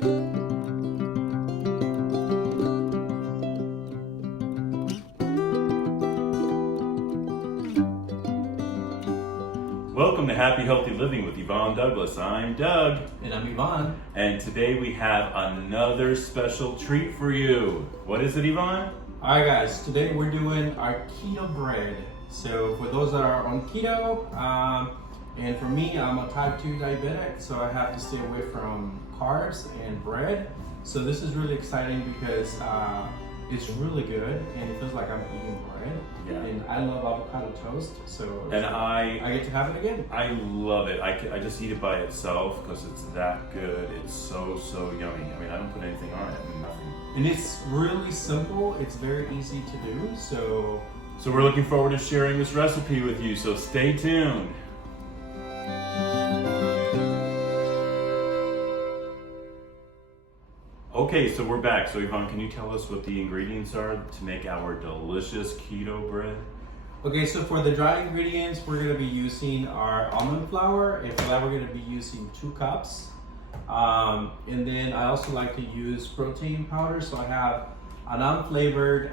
Welcome to Happy Healthy Living with Yvonne Douglas. I'm Doug. And I'm Yvonne. And today we have another special treat for you. What is it, Yvonne? Alright guys, today we're doing our keto bread. So for those that are on keto, and for me, I'm a type 2 diabetic, so I have to stay away from carbs and bread. So this is really exciting because it's really good and it feels like I'm eating bread. Yeah. And I love avocado toast, so And I get to have it again. I love it. I just eat it by itself because it's that good. It's so yummy. I mean, I don't put anything on it. Nothing. And it's really simple. It's very easy to do. So we're looking forward to sharing this recipe with you. So stay tuned. Okay, so we're back. So Yvonne, can you tell us what the ingredients are to make our delicious keto bread? Okay, so for the dry ingredients, we're going to be using our almond flour, and for that we're going to be using 2 cups. And then I also like to use protein powder, so I have an unflavored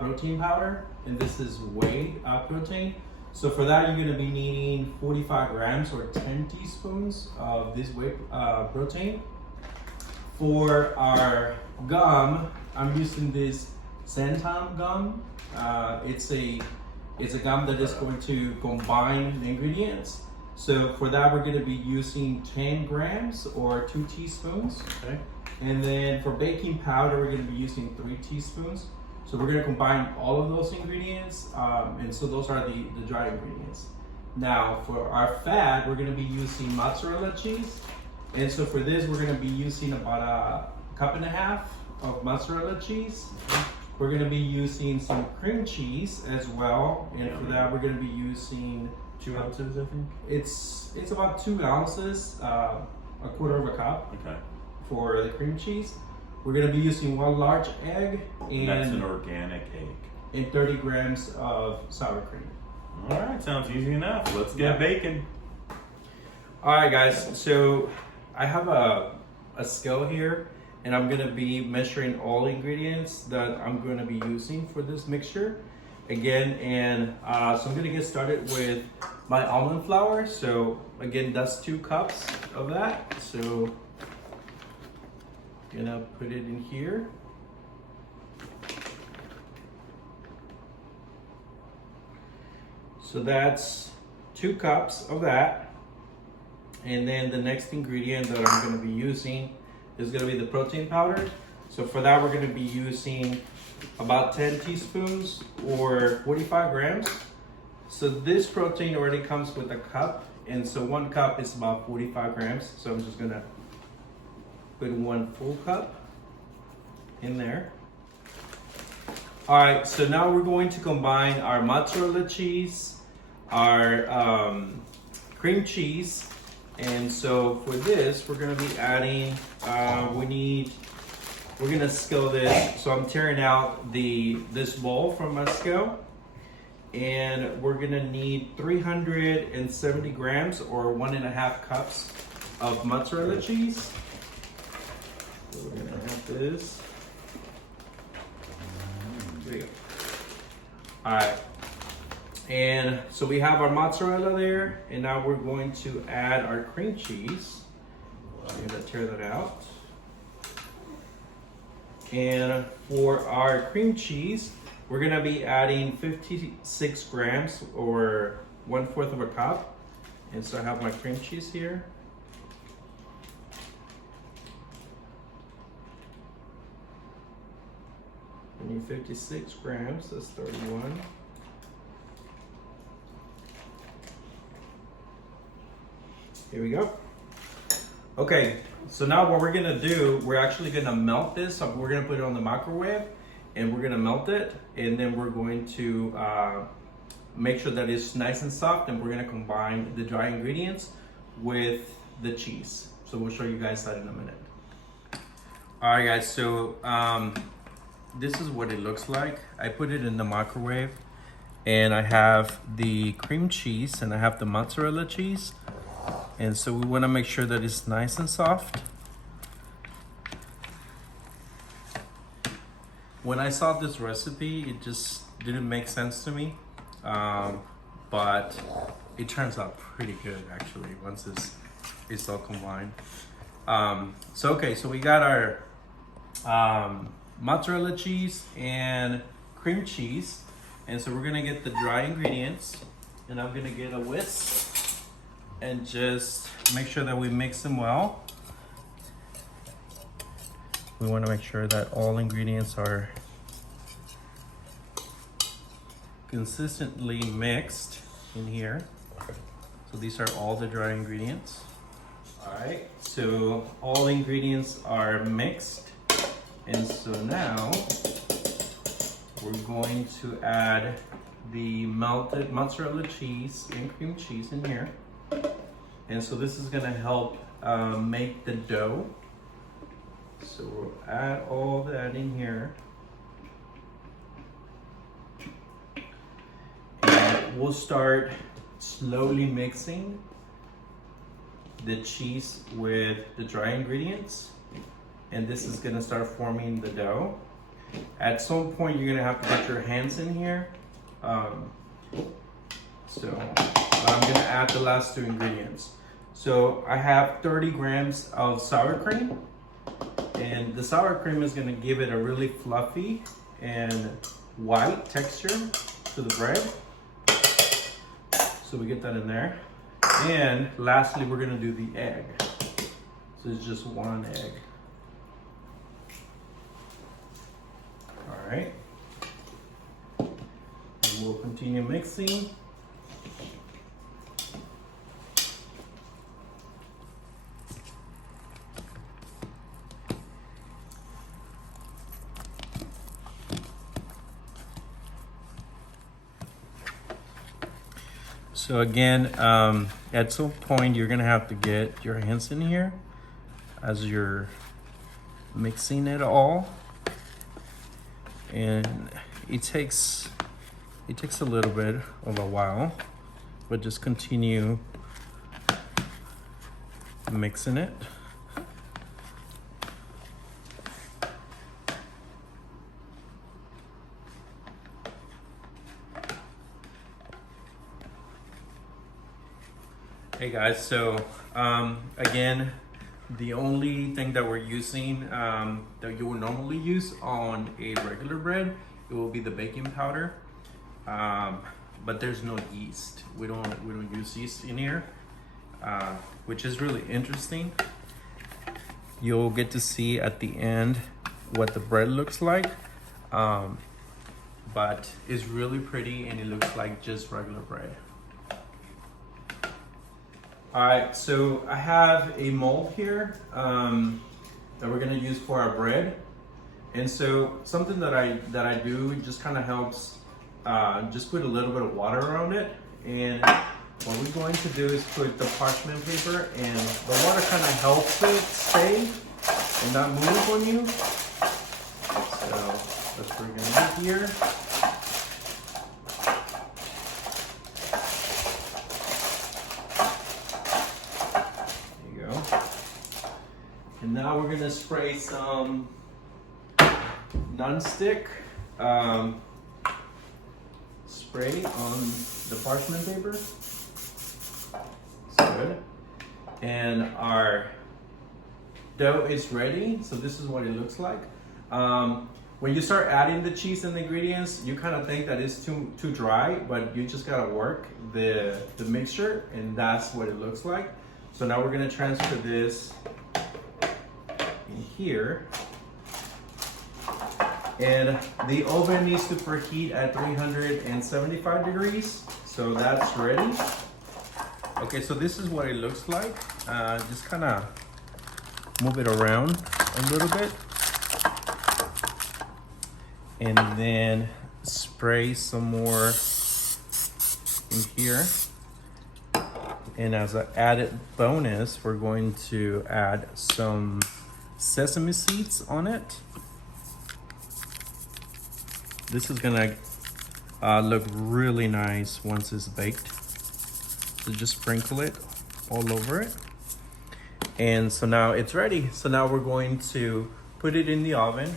protein powder, and this is whey protein. So for that you're going to be needing 45 grams or 10 teaspoons of this whey protein. For our gum, I'm using this xanthan gum. It's a gum that is going to combine the ingredients. So for that, we're going to be using 10 grams or 2 teaspoons. Okay. And then for baking powder, we're going to be using 3 teaspoons. So we're going to combine all of those ingredients. And so those are the dry ingredients. Now for our fat, we're going to be using mozzarella cheese. And so for this, we're going to be using about 1.5 cups of mozzarella cheese. We're going to be using some cream cheese as well, and for that we're going to be using 2 ounces, I think. It's about 2 ounces, 1/4 cup. Okay. For the cream cheese, we're going to be using 1 large egg, and that's an organic egg. And 30 grams of sour cream. All right, sounds easy enough. Let's get baking. All right, guys. So I have a scale here, and I'm gonna be measuring all the ingredients that I'm gonna be using for this mixture again. And so I'm gonna get started with my almond flour. So again, that's 2 cups of that. So I'm gonna put it in here. So that's 2 cups of that. And then the next ingredient that I'm going to be using is going to be the protein powder. So for that, we're going to be using about 10 teaspoons or 45 grams. So this protein already comes with a cup, and so 1 cup is about 45 grams. So I'm just going to put 1 full cup in there. All right, so now we're going to combine our mozzarella cheese, our cream cheese. And so for this, we're gonna be adding, we're gonna scale this. So I'm tearing out this bowl from my scale, and we're gonna need 370 grams or 1.5 cups of mozzarella cheese. So we're gonna have this. There you go. All right. And so we have our mozzarella there, and now we're going to add our cream cheese. I'm gonna tear that out. And for our cream cheese, we're gonna be adding 56 grams or 1/4 cup. And so I have my cream cheese here. I need 56 grams, that's 31. Here we go. Okay, so now what we're gonna do, we're actually gonna melt this. So we're gonna put it on the microwave, and we're gonna melt it, and then we're going to make sure that it's nice and soft, and we're gonna combine the dry ingredients with the cheese. So we'll show you guys that in a minute. All right, guys, so this is what it looks like. I put it in the microwave, and I have the cream cheese and I have the mozzarella cheese. And so we want to make sure that it's nice and soft. when I saw this recipe, it just didn't make sense to me. But it turns out pretty good actually once it's all combined. So we got our mozzarella cheese and cream cheese. And so we're gonna get the dry ingredients, and I'm gonna get a whisk and just make sure that we mix them well. We wanna make sure that all ingredients are consistently mixed in here. So these are all the dry ingredients. All right, so all ingredients are mixed. And so now we're going to add the melted mozzarella cheese and cream cheese in here. And so this is gonna help make the dough. So we'll add all that in here. And we'll start slowly mixing the cheese with the dry ingredients. And this is gonna start forming the dough. At some point, you're gonna have to get your hands in here. But I'm gonna add the last two ingredients. So I have 30 grams of sour cream, and the sour cream is gonna give it a really fluffy and white texture to the bread. So we get that in there. And lastly, we're gonna do the egg. So it's just one egg. All right. And we'll continue mixing. So again, at some point you're gonna have to get your hands in here as you're mixing it all. And it takes a little bit of a while, but just continue mixing it. Hey guys, so again, the only thing that we're using that you would normally use on a regular bread, it will be the baking powder, but there's no yeast. We don't use yeast in here, which is really interesting. You'll get to see at the end what the bread looks like, but it's really pretty and it looks like just regular bread. All right, so I have a mold here that we're gonna use for our bread. And so something that I do just kind of helps, just put a little bit of water around it. And what we're going to do is put the parchment paper, and the water kind of helps it stay and not move on you. So that's what we're gonna do here. And now we're gonna spray some non-stick spray on the parchment paper. That's good. And our dough is ready. So this is what it looks like. When you start adding the cheese and the ingredients, you kind of think that it's too dry, but you just gotta work the mixture, and that's what it looks like. So now we're gonna transfer this in here, and the oven needs to preheat at 375 degrees. So that's ready. Okay, so this is what it looks like. Just kind of move it around a little bit, and then spray some more in here. And as an added bonus, we're going to add some sesame seeds on it. This is gonna look really nice once it's baked. So just sprinkle it all over it. And so now it's ready. So now we're going to put it in the oven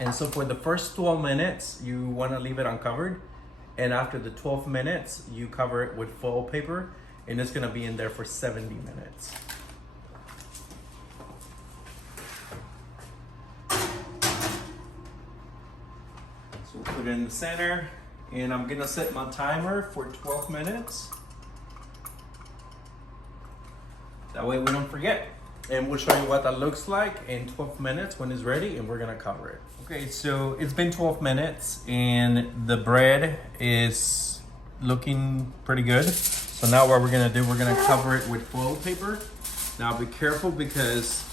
And so for the first 12 minutes, you want to leave it uncovered. And after the 12 minutes, you cover it with foil paper, and it's gonna be in there for 70 minutes. So we'll put it in the center, and I'm gonna set my timer for 12 minutes. That way we don't forget. And we'll show you what that looks like in 12 minutes when it's ready, and we're gonna cover it. Okay, so it's been 12 minutes and the bread is looking pretty good. So now what we're gonna do, we're gonna cover it with foil paper. Now be careful because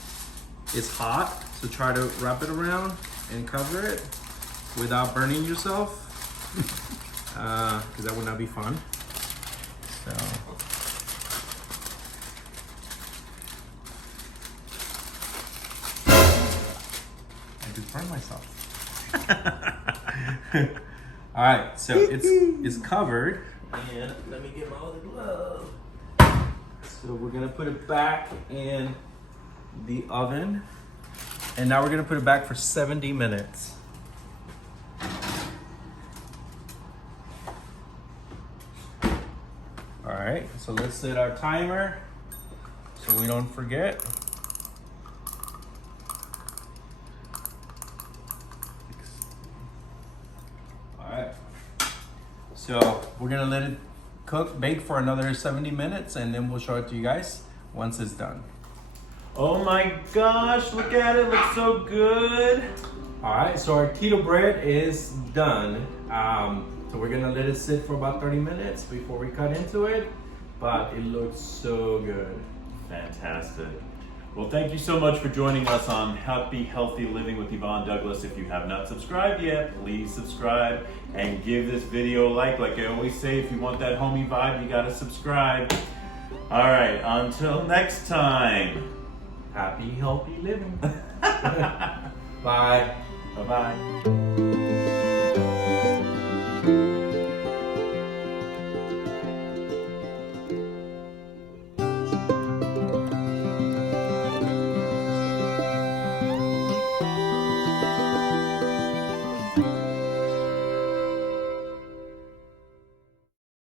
it's hot, so try to wrap it around and cover it without burning yourself, because that would not be fun. So. Burn myself. All right, so it's covered, and let me get my other glove. So we're gonna put it back in the oven, and now we're gonna put it back for 70 minutes. All right, so let's set our timer so we don't forget. So we're gonna let it bake for another 70 minutes, and then we'll show it to you guys once it's done. Oh my gosh, look at it, looks so good. All right, so our keto bread is done. So we're gonna let it sit for about 30 minutes before we cut into it, but it looks so good. Fantastic. Well, thank you so much for joining us on Happy Healthy Living with Yvonne Douglas. If you have not subscribed yet, please subscribe and give this video a like. Like I always say, if you want that homey vibe, you gotta subscribe. All right, until next time. Happy healthy living. Bye. Bye-bye.